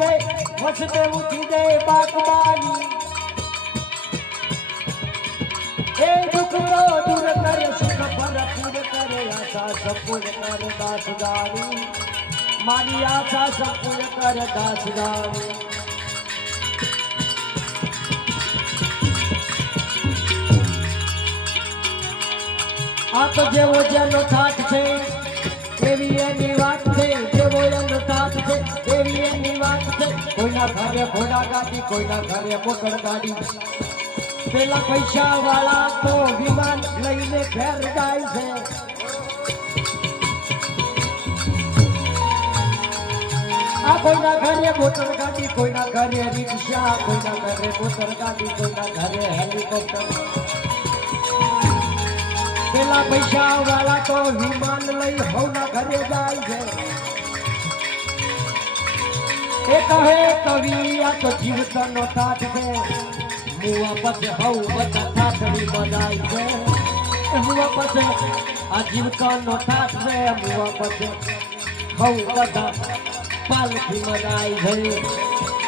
दे वसते उठी दे बागबानी हे दुख रो दूर कर सुख भरपूर कर आशा संपूर्ण कर दासदारी मारी आशा संपूर्ण कर दासदारी आ तो जेवो जेनो ठाठ छे एवी एनी वात छे जेवो एनो ठाठ छे एवी एनी वात छे कोईना घरे घोड़ा गाड़ी कोईना घरे मोटर गाड़ी पेला पैसा वाला तो विमान लईने घर जाय छे आ कोईना घरे मोटर गाड़ी कोईना घरे रिक्शा कोईना घरे मोटर गाड़ी कोईना घरे हेलीकॉप्टर पेला पैसा वाला तो विमान लई होना घरे जाय छे ए कहे कवि आ तो जीवतनो ठाठ छे मुआ पछे हौ बता ठाठड़ी बजाय छे मुआ पछे आ जीवतनो ठाठ छे मुआ पछे हौ बता पालकी बजाय छे